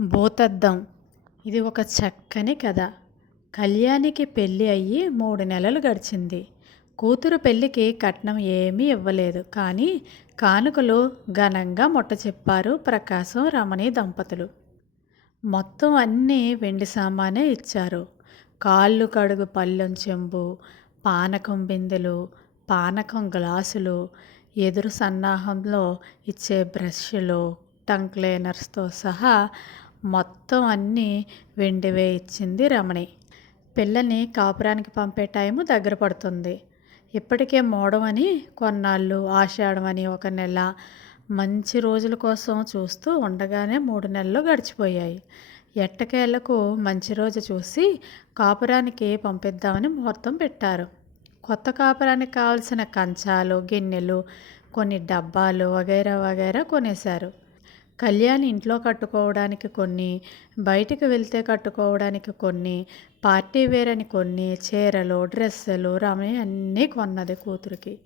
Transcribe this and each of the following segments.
భూతద్దం ఇది ఒక చక్కని కథ. కళ్యాణికి పెళ్ళి అయ్యి మూడు నెలలు గడిచింది. కూతురు పెళ్ళికి కట్నం ఏమీ ఇవ్వలేదు. కానీ కానుకలు ఘనంగా ముట్ట చెప్పారు ప్రకాశం రమణి దంపతులు. మొత్తం అన్నీ వెండి సామానే ఇచ్చారు. కాళ్ళు కడుగు పళ్ళెం చెంబు పానకం బిందెలు పానకం గ్లాసులు ఎదురు సన్నాహంలో ఇచ్చే బ్రష్లు టంగ్ క్లీనర్స్తో సహా మొత్తం అన్నీ వెండివే ఇచ్చింది రమణి. పిల్లని కాపురానికి పంపే టైము దగ్గర పడుతుంది. ఇప్పటికే మూడవని కొన్నాళ్ళు ఆషాఢం అని ఒక నెల మంచి రోజుల కోసం చూస్తూ ఉండగానే మూడు నెలలు గడిచిపోయాయి. ఎట్టకేళ్ళకు మంచి రోజు చూసి కాపురానికి పంపిద్దామని ముహూర్తం పెట్టారు. కొత్త కాపురానికి కావలసిన కంచాలు గిన్నెలు కొన్ని డబ్బాలు వగైరా వగైరా కొనేశారు. కళ్యాణ్ ఇంట్లో కట్టుకోవడానికి కొన్ని బయటికి వెళ్తే కట్టుకోవడానికి కొన్ని పార్టీ వేర్ అని కొన్ని చీరలు డ్రెస్సులు రమణి అన్నీ కొన్నది కూతురికి.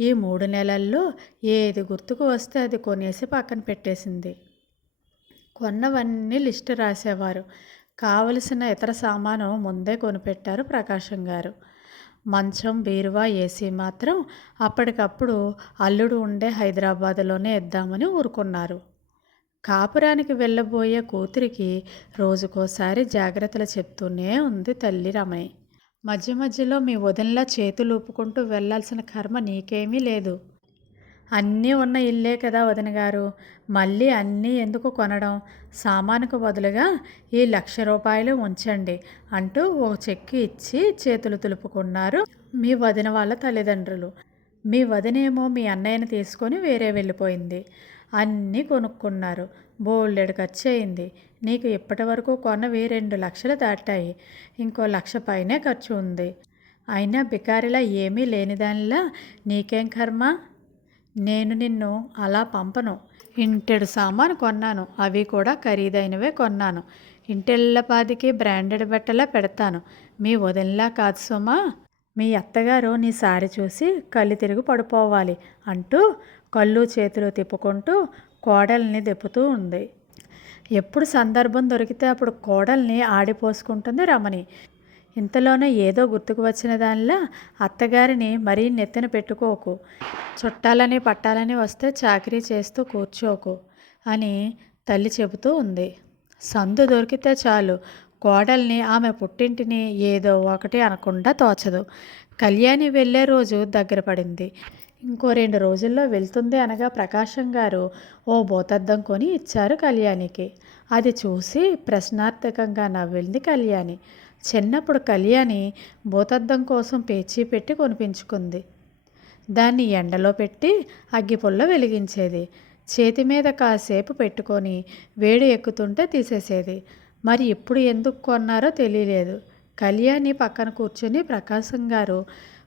ఈ మూడు నెలల్లో ఏది గుర్తుకు వస్తే అది కొనేసి పక్కన పెట్టేసింది. కొన్నవన్నీ లిస్టు రాసేవారు. కావలసిన ఇతర సామాను ముందే కొనిపెట్టారు ప్రకాశం గారు. మంచం బీరువా ఏసీ మాత్రం అప్పటికప్పుడు అల్లుడు ఉండే హైదరాబాద్లోనే ఇద్దామని ఊరుకున్నారు. కాపురానికి వెళ్ళబోయే కూతురికి రోజుకోసారి జాగ్రత్తలు చెప్తూనే ఉంది తల్లి రమణి. మధ్య మధ్యలో మీ వదినలా చేతులు ఊపుకుంటూ వెళ్ళాల్సిన కర్మ నీకేమీ లేదు. అన్నీ ఉన్న ఇల్లే కదా వదిన గారు. మళ్ళీ అన్నీ ఎందుకు కొనడం? సామానుకు బదులుగా ఈ లక్ష రూపాయలు ఉంచండి అంటూ ఓ చెక్కు ఇచ్చి చేతులు తులుపుకున్నారు మీ వదిన వాళ్ళ తల్లిదండ్రులు. మీ వదినేమో మీ అన్నయ్యని తీసుకొని వేరే వెళ్ళిపోయింది. అన్నీ కొనుక్కున్నారు. బోల్డెడు ఖర్చు అయింది నీకు ఇప్పటి వరకు కొన్నవి రెండు లక్షలు దాటాయి. ఇంకో లక్ష పైనే ఖర్చు ఉంది. అయినా బికారిలా ఏమీ లేనిదానిలా నీకేం కర్మ? నేను నిన్ను అలా పంపను. ఇంటెడు సామాను కొన్నాను. అవి కూడా ఖరీదైనవే కొన్నాను. ఇంటెళ్ళపాదికి బ్రాండెడ్ బట్టలా పెడతాను. మీ వదినలా కాదు సుమా. మీ అత్తగారు నీ సారి చూసి కళ్ళు తిరిగి పడిపోవాలి అంటూ కళ్ళు చేతులు తిప్పుకుంటూ కోడల్ని దెప్పుతూ ఉంది. ఎప్పుడు సందర్భం దొరికితే అప్పుడు కోడల్ని ఆడిపోసుకుంటుంది రమణి. ఇంతలోనే ఏదో గుర్తుకు వచ్చిన దానిలా అత్తగారిని మరీ నెత్తిన పెట్టుకోకు. చుట్టాలని పట్టాలని వస్తే చాకరీ చేస్తూ కూర్చోకు అని తల్లి చెబుతూ ఉంది. సందు దొరికితే చాలు. కోడల్ని ఆమె పుట్టింటిని ఏదో ఒకటి అనకుండా తోచదు. కళ్యాణి వెళ్ళే రోజు దగ్గర పడింది. ఇంకో రెండు రోజుల్లో వెళ్తుంది అనగా ప్రకాశం గారు ఓ బోతద్దం కొని ఇచ్చారు కళ్యాణికి. అది చూసి ప్రశ్నార్థకంగా నవ్వింది కళ్యాణి. చిన్నప్పుడు కళ్యాణి భూతద్దం కోసం పేచీ పెట్టి కొనిపించుకుంది. దాన్ని ఎండలో పెట్టి అగ్గిపుల్ల వెలిగించేది. చేతి మీద కాసేపు పెట్టుకొని వేడి ఎక్కుతుంటే తీసేసేది. మరి ఇప్పుడు ఎందుకు కొన్నారో తెలియలేదు. కళ్యాణి పక్కన కూర్చొని ప్రకాశం గారు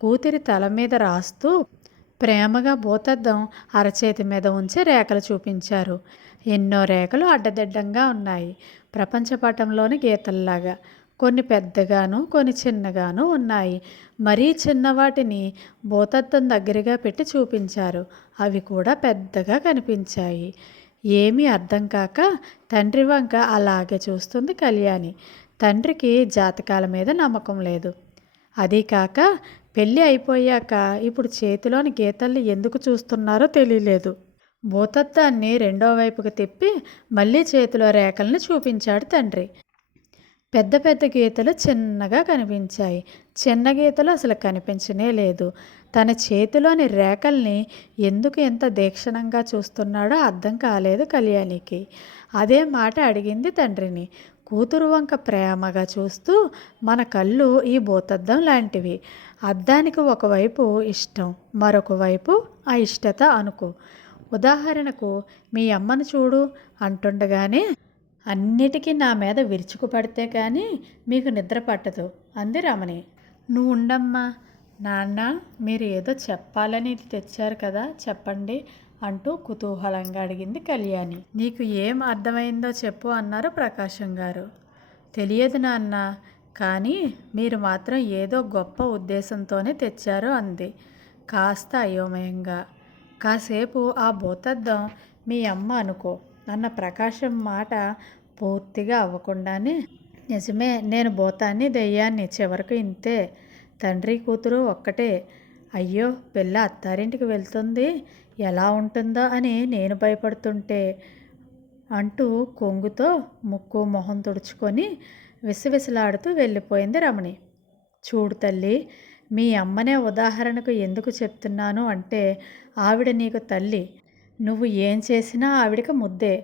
కూతురి తల మీద రాస్తూ ప్రేమగా భూతద్దం అరచేతి మీద ఉంచి రేఖలు చూపించారు. ఎన్నో రేఖలు అడ్డదిడ్డంగా ఉన్నాయి. ప్రపంచపటంలోని గీతల్లాగా. కొన్ని పెద్దగాను కొన్ని చిన్నగాను ఉన్నాయి. మరీ చిన్నవాటిని భూతద్దం దగ్గరగా పెట్టి చూపించారు. అవి కూడా పెద్దగా కనిపించాయి. ఏమీ అర్థం కాక తండ్రి వంక అలాగే చూస్తుంది కళ్యాణి. తండ్రికి జాతకాల మీద నమ్మకం లేదు. అదీ కాక పెళ్ళి అయిపోయాక ఇప్పుడు చేతిలోని గీతల్ని ఎందుకు చూస్తున్నారో తెలియలేదు. భూతత్వాన్ని రెండో వైపుకు తిప్పి మళ్ళీ చేతిలో రేఖల్ని చూపించాడు తండ్రి. పెద్ద పెద్ద గీతలు చిన్నగా కనిపించాయి. చిన్న గీతలు అసలు కనిపించనే లేదు. తన చేతిలోని రేఖల్ని ఎందుకు ఎంత దీక్షణంగా చూస్తున్నాడో అర్థం కాలేదు కళ్యాణికి. అదే మాట అడిగింది తండ్రిని. కూతురు వంక ప్రేమగా చూస్తూ మన కళ్ళు ఈ భూతద్దం లాంటివి. అద్దానికి ఒకవైపు ఇష్టం మరొక వైపు అయిష్టత అనుకో. ఉదాహరణకు మీ అమ్మను చూడు అంటుండగానే అన్నిటికీ నా మీద విరుచుకు పడితే కానీ మీకు నిద్ర పట్టదు అంది రమణి. నువ్వు ఉండమ్మా నాన్న మీరు ఏదో చెప్పాలని ఇది తెచ్చారు కదా చెప్పండి అంటూ కుతూహలంగా అడిగింది కళ్యాణి. నీకు ఏం అర్థమైందో చెప్పు అన్నారు ప్రకాశం గారు. తెలియదు నాన్న కానీ మీరు మాత్రం ఏదో గొప్ప ఉద్దేశంతోనే తెచ్చారు అంది కాస్త అయోమయంగా. కాసేపు ఆ భూతద్దం మీ అమ్మ అనుకో అన్న ప్రకాశం మాట పూర్తిగా అవ్వకుండానే నిజమే నేను భూతాన్ని దెయ్యాన్ని చివరకు ఇంతే తండ్రి కూతురు ఒక్కటే. అయ్యో పిల్ల అత్తారింటికి వెళ్తుంది. ఎలా ఉంటుందో అని నేను భయపడుతుంటే అంటూ కొంగుతో ముక్కు మొహం తుడుచుకొని విసవిసలాడుతూ వెళ్ళిపోయింది రమణి. చూడు తల్లి మీ అమ్మనే ఉదాహరణకు ఎందుకు చెప్తున్నాను అంటే ఆవిడ నీకు తల్లి. నువ్వు ఏం చేసినా ఆవిడకి ముద్దే.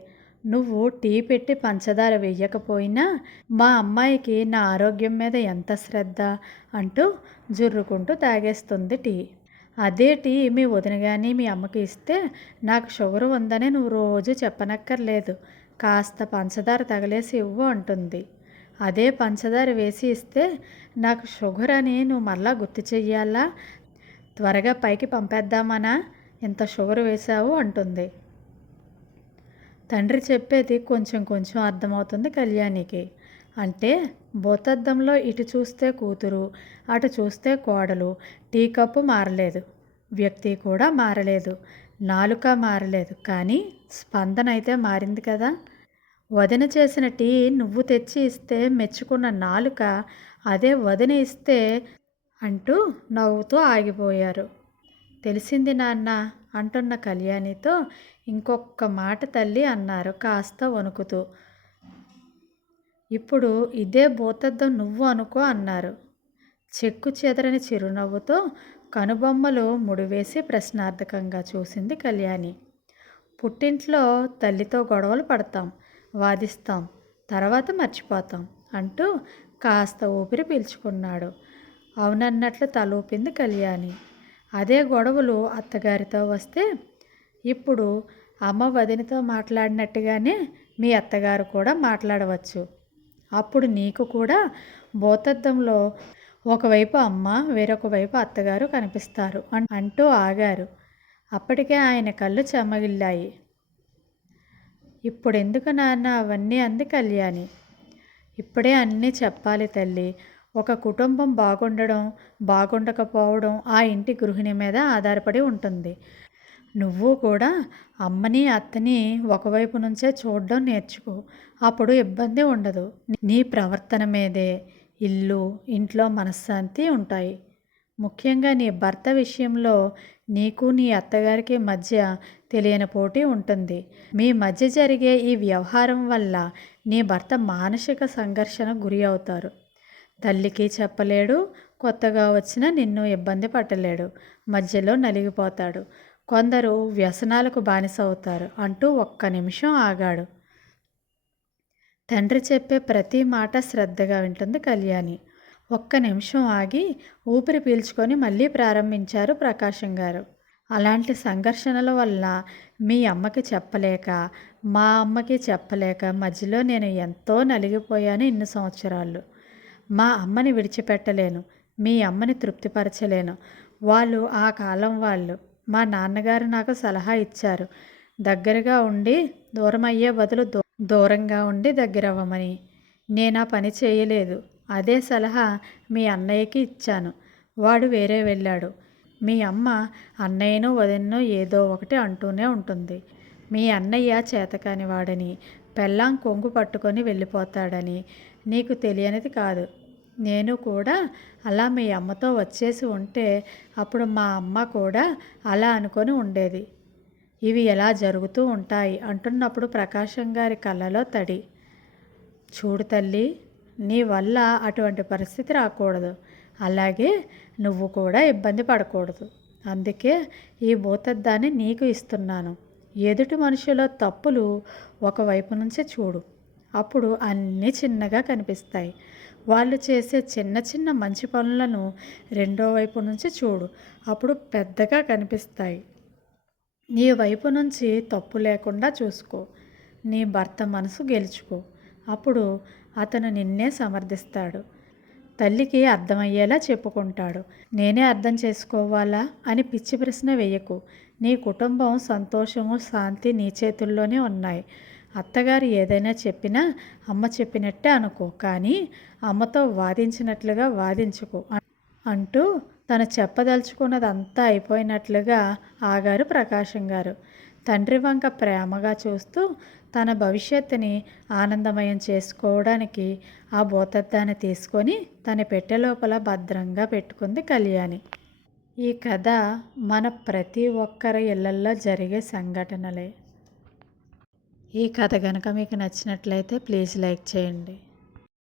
నువ్వు టీ పెట్టి పంచదార వేయకపోయినా మా అమ్మాయికి నా ఆరోగ్యం మీద ఎంత శ్రద్ధ అంటూ జుర్రుకుంటూ తాగేస్తుంది టీ. అదే టీ మీ వదిన కానీ మీ అమ్మకి ఇస్తే నాకు షుగర్ ఉందని నువ్వు రోజు చెప్పనక్కర్లేదు. కాస్త పంచదార తగలేసి ఇవ్వు అంటుంది. అదే పంచదార వేసి ఇస్తే నాకు షుగర్ అని నువ్వు మళ్ళా గుర్తు చెయ్యాలా? త్వరగా పైకి పంపేద్దామనా? ఇంత షుగర్ వేశావు అంటుంది. తండ్రి చెప్పేది కొంచెం కొంచెం అర్థమవుతుంది కళ్యాణికి. అంటే భూతద్దంలో ఇటు చూస్తే కూతురు అటు చూస్తే కోడలు టీ కప్పు మారలేదు వ్యక్తి కూడా మారలేదు నాలుక మారలేదు కానీ స్పందన అయితే మారింది కదా. వదిన చేసిన టీ నువ్వు తెచ్చి ఇస్తే మెచ్చుకున్న నాలుక అదే వదిన ఇస్తే అంటూ నవ్వుతూ ఆగిపోయారు. తెలిసింది నాన్న? అంటున్న కళ్యాణితో ఇంకొక మాట తల్లి అన్నారు కాస్త వణుకుతూ. ఇప్పుడు ఇదే భూతద్దం నువ్వు అనుకో అన్నారు. చెక్కు చెదరని చిరునవ్వుతో కనుబొమ్మలు ముడివేసి ప్రశ్నార్థకంగా చూసింది కళ్యాణి. పుట్టింట్లో తల్లితో గొడవలు పడతాం వాదిస్తాం తర్వాత మర్చిపోతాం అంటూ కాస్త ఊపిరి పీల్చుకున్నాడు. అవునన్నట్లు తలూపింది కళ్యాణి. అదే గొడవలు అత్తగారితో వస్తే ఇప్పుడు అమ్మ వదినతో మాట్లాడినట్టుగానే మీ అత్తగారు కూడా మాట్లాడవచ్చు. అప్పుడు నీకు కూడా భూతద్దంలో ఒకవైపు అమ్మ వేరొక వైపు అత్తగారు కనిపిస్తారు అంటూ ఆగారు. అప్పటికే ఆయన కళ్ళు చెమ్మగిల్లాయి ఇప్పుడెందుకు నాన్న అవన్నీ అంది కళ్యాణి. ఇప్పుడే అన్నీ చెప్పాలి తల్లి. ఒక కుటుంబం బాగుండడం బాగుండకపోవడం ఆ ఇంటి గృహిణి మీద ఆధారపడి ఉంటుంది. నువ్వు కూడా అమ్మని అత్తని ఒకవైపు నుంచే చూడడం నేర్చుకో. అప్పుడు ఇబ్బంది ఉండదు. నీ ప్రవర్తన మీదే ఇల్లు ఇంట్లో మనశ్శాంతి ఉంటాయి. ముఖ్యంగా నీ భర్త విషయంలో నీకు నీ అత్తగారికి మధ్య తెలియని పోటీ ఉంటుంది. మీ మధ్య జరిగే ఈ వ్యవహారం వల్ల నీ భర్త మానసిక సంఘర్షణ గురి అవుతారు. తల్లికి చెప్పలేడు కొత్తగా వచ్చిన నిన్ను ఇబ్బంది పట్టలేడు మధ్యలో నలిగిపోతాడు. కొందరు వ్యసనాలకు బానిస అవుతారు అంటూ ఒక్క నిమిషం ఆగాడు. తండ్రి చెప్పే ప్రతి మాట శ్రద్ధగా వింటుంది కళ్యాణి. ఒక్క నిమిషం ఆగి ఊపిరి పీల్చుకొని మళ్ళీ ప్రారంభించారు ప్రకాశం గారు. అలాంటి సంఘర్షణల వల్ల మీ అమ్మకి చెప్పలేక మా అమ్మకి చెప్పలేక మధ్యలో నేను ఎంతో నలిగిపోయాను ఇన్ని సంవత్సరాలు. మా అమ్మని విడిచిపెట్టలేను మీ అమ్మని తృప్తిపరచలేను. వాళ్ళు ఆ కాలం వాళ్ళు. మా నాన్నగారు నాకు సలహా ఇచ్చారు. దగ్గరగా ఉండి దూరం అయ్యే బదులు దూ దూరంగా ఉండి దగ్గర అవ్వమని నేను ఆ పని చేయలేదు. అదే సలహా మీ అన్నయ్యకి ఇచ్చాను. వాడు వేరే వెళ్ళాడు. మీ అమ్మ అన్నయ్యను వదిన్నో ఏదో ఒకటి అంటూనే ఉంటుంది. మీ అన్నయ్య చేతకాని వాడని పెళ్ళాం కొంగు పట్టుకొని వెళ్ళిపోతాడని నీకు తెలియనిది కాదు. నేను కూడా అలా మీ అమ్మతో వచ్చేసి ఉంటే అప్పుడు మా అమ్మ కూడా అలా అనుకొని ఉండేది. ఇవి ఎలా జరుగుతూ ఉంటాయి? అంటున్నప్పుడు ప్రకాశం గారి కళ్ళలో తడి. చూడు తల్లి నీ వల్ల అటువంటి పరిస్థితి రాకూడదు. అలాగే నువ్వు కూడా ఇబ్బంది పడకూడదు. అందుకే ఈ భూతద్దాన్ని నీకు ఇస్తున్నాను. ఎదుటి మనుషుల తప్పులు ఒకవైపు నుంచి చూడు. అప్పుడు అన్నీ చిన్నగా కనిపిస్తాయి. వాళ్ళు చేసే చిన్న చిన్న మంచి పనులను రెండో వైపు నుంచి చూడు. అప్పుడు పెద్దగా కనిపిస్తాయి. నీ వైపు నుంచి తప్పు లేకుండా చూసుకో. నీ భర్త మనసు గెలుచుకో. అప్పుడు అతను నిన్నే సమర్థిస్తాడు. తల్లికి అర్థమయ్యేలా చెప్పుకుంటాడు. నేనే అర్థం చేసుకోవాలా అని పిచ్చి ప్రశ్న వేయకు. నీ కుటుంబం సంతోషము శాంతి నీ చేతుల్లోనే ఉన్నాయి. అత్తగారు ఏదైనా చెప్పినా అమ్మ చెప్పినట్టే అనుకో కానీ అమ్మతో వాదించినట్లుగా వాదించుకో అంటూ తను చెప్పదలుచుకున్నదంతా అయిపోయినట్లుగా ఆగారు ప్రకాశం గారు. తండ్రి వంక ప్రేమగా చూస్తూ తన భవిష్యత్తుని ఆనందమయం చేసుకోవడానికి ఆ భూతద్దాన్ని తీసుకొని తన పెట్టె లోపల భద్రంగా పెట్టుకుంది కళ్యాణి. ఈ కథ మన ప్రతి ఒక్కరి ఇళ్ళల్లో జరిగే సంఘటనలే. ఈ కథ కనుక మీకు నచ్చినట్లయితే ప్లీజ్ లైక్ చేయండి.